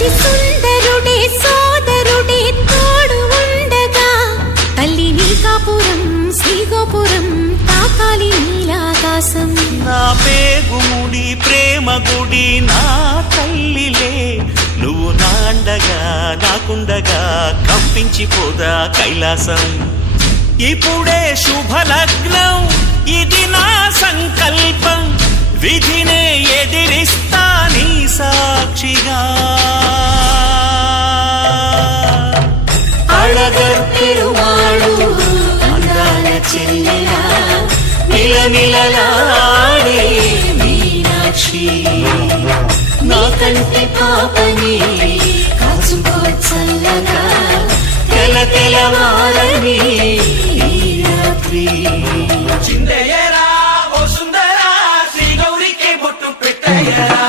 అతి సుందరుడే సోదరుడే తోడు ఉండగా తల్లి నీ కాపురం శ్రీగోపురం తాకాలి నీలాకాశం. నా పేగుముడి ప్రేమ గుడి నా తల్లిలే నువ్వు నాండగా నాకుండగా కంపించిపోదా కైలాసం. ఇప్పుడే శుభలగ్నం ఇది నా సంకల్పం విధినే ఎదిరిస్తా నీ సాక్షిగా. అళగర్ పెరుమాళు అందాల చెల్లెలా నిలనిలలాడే మీనాక్షి నా కంటి పాపని కాచుకో చల్లగా తెల తెలవారని ఈ రాత్రి. చిందయ్యరా ఓ సుందరా శ్రీ గౌరికి బొట్టు పెట్టయ్యరా.